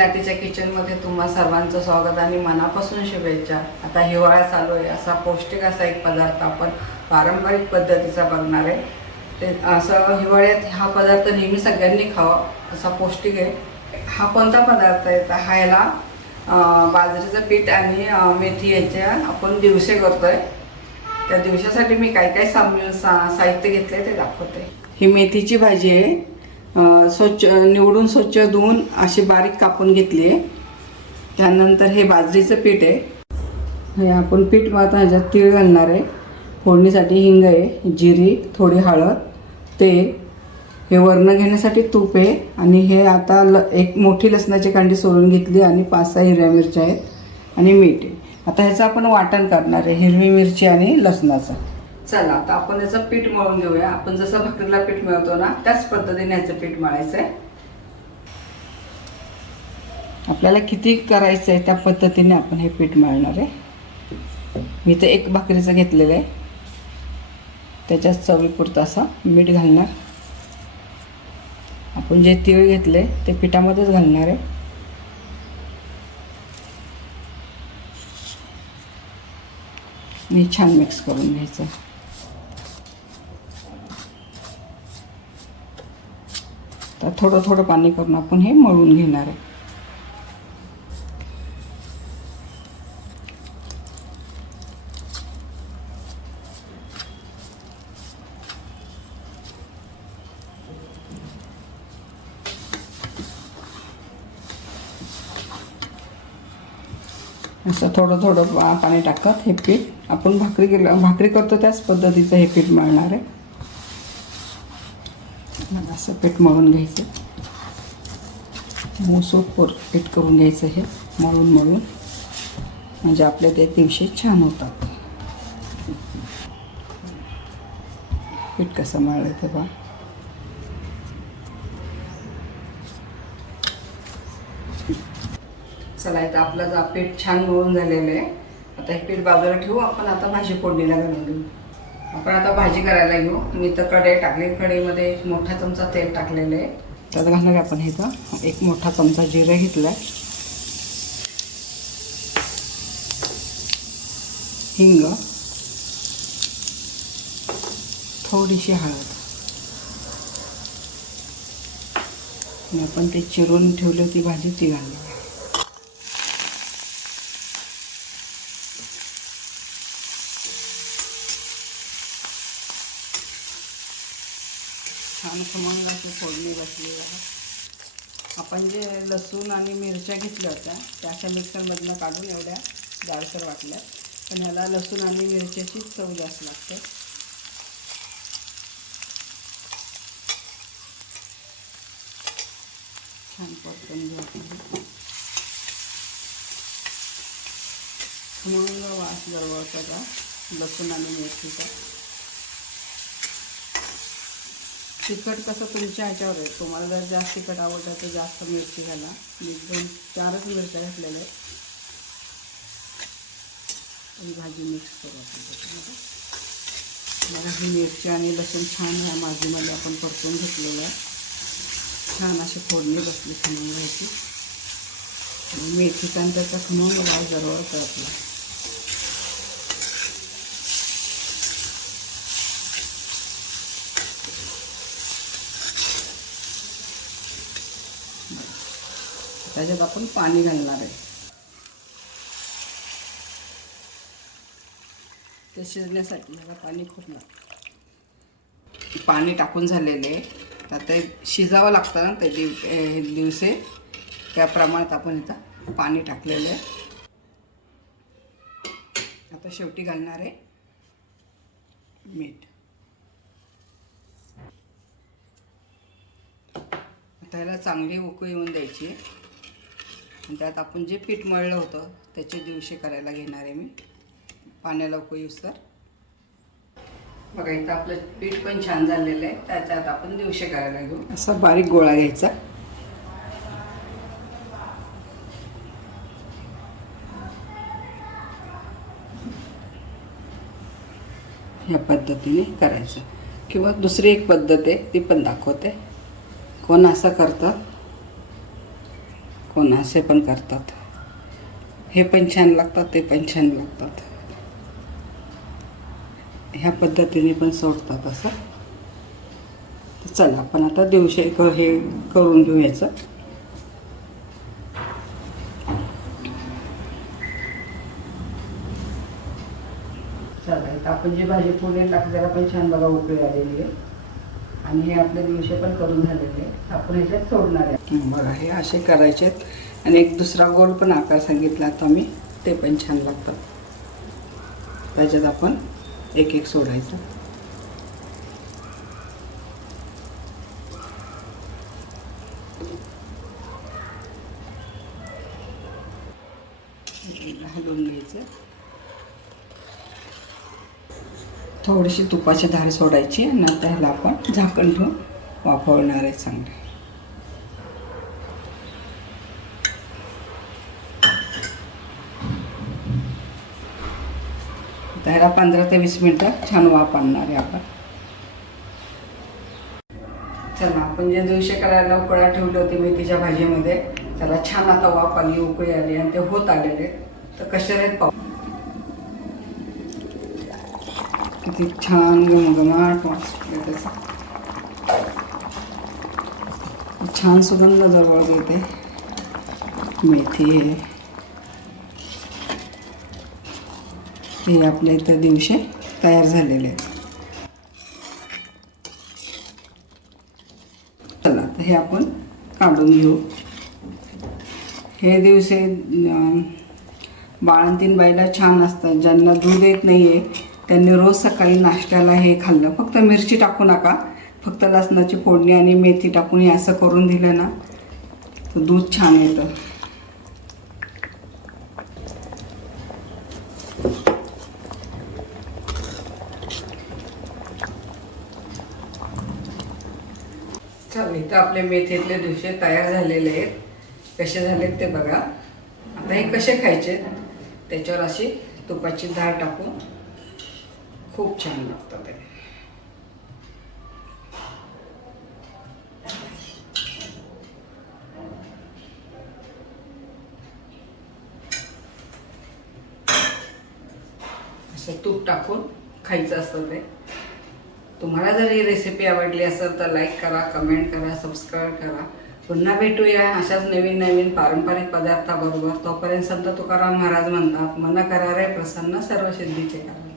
नातीच्या किचनमध्ये तुम्हा सर्वांचं स्वागत आणि मनापासून शुभेच्छा। आता हिवाळा चालू आहे, असा पौष्टिक असा एक पदार्थ आपण पारंपरिक पद्धतीचा बघणार आहे। ते असं हिवाळ्यात हा पदार्थ नेहमी सगळ्यांनी खावा, असा पौष्टिक आहे। हा कोणता पदार्थ आहे तर हा याला बाजरीचं पीठ आणि मेथी याच्या आपण दिवसे करतोय। त्या दिवसासाठी मी काय काय साहित्य घेतले ते दाखवते। ही मेथीची भाजी आहे, स्वच्छ निवडून स्वच्छ धुवून अशी बारीक कापून घेतली आहे। त्यानंतर हे बाजरीचं पीठ आहे, हे आपण पीठ मळताना ह्याच्यात तीळ घालणार आहे, फोडणीसाठी हिंग आहे, जिरी, थोडी हळद, तेल, हे वरण घेण्यासाठी तूप आहे आणि हे आता एक मोठी लसणाची कांडी सोलून घेतली आणि 5-6 हिरव्या मिरच्या आहेत आणि मीठ आहे। आता ह्याचं आपण वाटण करणार आहे, हिरवी मिरची आणि लसणाचं। चला आता आपण याचं पीठ मळून घेऊया। आपण जसं भाकरीला पीठ मळतो ना त्याच पद्धतीने याचं पीठ मळायचं आहे। आपल्याला किती करायचं आहे त्या पद्धतीने आपण हे पीठ मळणार आहे। मी तर एक भाकरीचं घेतलेलं आहे, त्याच्यात चवीपुरतं असं मीठ घालणार। आपण जे तीळ घेतले ते पिठामध्येच घालणार आहे। आणि छान मिक्स करून घ्यायचं। तर थोडं थोडं पाणी करून आपण हे मळून घेणार आहे। असं थोडं थोडं पाणी टाकत हे पीठ आपण भाकरी करतो त्याच पद्धतीचं हे पीठ मळणार आहे। असं पीठ मळून घ्यायचं, मऊसूत पीठ करून घ्यायचं हे मळून म्हणजे आपल्या ते दिवशी छान होतात। पीठ कसं मळलं ते बघा। चला इथं आपलं पीठ छान मळून झालेलं आहे। आता हे पीठ बाजूला ठेवू, आपण आता भाजी फोडणीला घालून घेऊ। आपण आता भाजी करायला घेऊ। मी तर कढई टाकली, कढईमध्ये 1 मोठा चमचा तेल टाकलेलं आहे। त्यात घालणार आपण इथं 1 मोठा चमचा जिरे घेतलाय, हिंग, थोडीशी हळद आणि आपण ते चिरून ठेवली होती भाजी ती घालणार। छान खमंग अशी फोडणी बसली आहे। आपण जे लसूण आणि मिरच्या घेतल्या होत्या त्या अशा मिक्सरमधनं काढून एवढ्या जाडसर वाटल्या, पण ह्याला लसूण आणि मिरच्याची चव जास्त लागते। छान परतून घेऊ आपण। खमंग वास दरवळतो का लसूण आणि मिरचीचा। तिखट कसं तुमच्या ह्याच्यावर आहे, तुम्हाला जर जास्त तिखट आवडतं तर जास्त मिरची घाला। मी 2-4च मिरच्या घातलेल्या आहेत। ही भाजी मिक्स करू आपण त्याच्यामध्ये। मला ही मिरची आणि लसूण छान ह्या भाजीमध्ये आपण परतून घेतलेलं आहे। छान अशी फोडणी बसली खमंग ह्याची, मेथीचा आणि त्याचा खमंग वास दरवळतो आपला। त्याच्यात आपण पाणी घालणार आहे, ते शिजण्यासाठी मला पाणी खूप लागतं। पाणी टाकून झालेले तर ते शिजावं लागतं ना, ते दिवसे त्या प्रमाणात आपण इथं पाणी टाकलेलं आहे। आता शेवटी घालणार आहे मीठ। आता याला चांगली उकळी येऊन द्यायची आणि त्यात आपण जे पीठ मळलं होतं त्याचे दिवशी करायला घेणार आहे मी, पाण्याला उकळी येऊस्तर। बघा इथं आपलं पीठ पण छान झालेलं आहे, त्याच्यात आपण दिवशी करायला घेऊ। असा बारीक गोळा घ्यायचा, या पद्धतीने करायचं। किंवा दुसरी एक पद्धत आहे ती पण दाखवते। कोण असं करतं, कोण असे पण करतात, हे पण छान लागतात, ते पण छान लागतात. ह्या पद्धतीने पण सोडतात असं. चला आपण आता दिवशी हे करून घेऊ याचं. चला इथं आपण जी भाजी फोडणी टाकली त्याला पण छान बघा उकळी आलेली आहे आणि हे आपले दिवशी पण करून झालेले आहे. आपण ह्याच्यात सोडणार आहे. बघा हे असे करायचे आहेत आणि एक दुसरा गोल पण आकार सांगितला आता मी, ते पण छान लागतात. त्याच्यात आपण एक एक सोडायचं. हलवून घ्यायचं. थोडीशी तुपाची धार सोडायची आणि आता ह्याला आपण झाकण ठेवून वाफवणार आहे चांगले. आता ह्याला 15 ते 20 मिनटं छान वाफ आणणार आहे आपण. चला आपण जे दिवशी करायला उकळा ठेवली होती मेथीच्या भाजीमध्ये, त्याला छान आता वाफ आली, उकळी आली आणि ते होत आलेले. तर कसे आहेत पाहू. किती छान घमघमाट वास त्याचा, छान सुगंध जवळ येते. मेथी हे आपल्या इथं दिवशी तयार झालेले आहेत. चला तर हे आपण काढून घेऊ. हे दिवसे बाळंतीण बाईला छान असतात. ज्यांना दूध येत नाही आहे त्यांनी रोज सकाळी नाश्त्याला हे खाल्लं. फक्त मिरची टाकू नका, फक्त लसणाची फोडणी आणि मेथी टाकून हे असं करून दिलं ना तर दूध छान येतं. चल इथं आपले मेथीतले डोसे तयार झालेले आहेत. कसे झालेत ते बघा. आता हे कसे खायचे, त्याच्यावर अशी तुपाची धार टाकून खूप छान लागतं ते. असं तूप टाकून खायचं असतं ते. तुम्हाला जर ही रेसिपी आवडली असेल तर लाईक करा, कमेंट करा, सबस्क्राईब करा. पुन्हा भेटूया अशाच नवीन नवीन पारंपरिक पदार्थाबरोबर. तोपर्यंत संत तुकाराम महाराज म्हणतात, मन करा रे प्रसन्न सर्व सिद्धीचे कारण.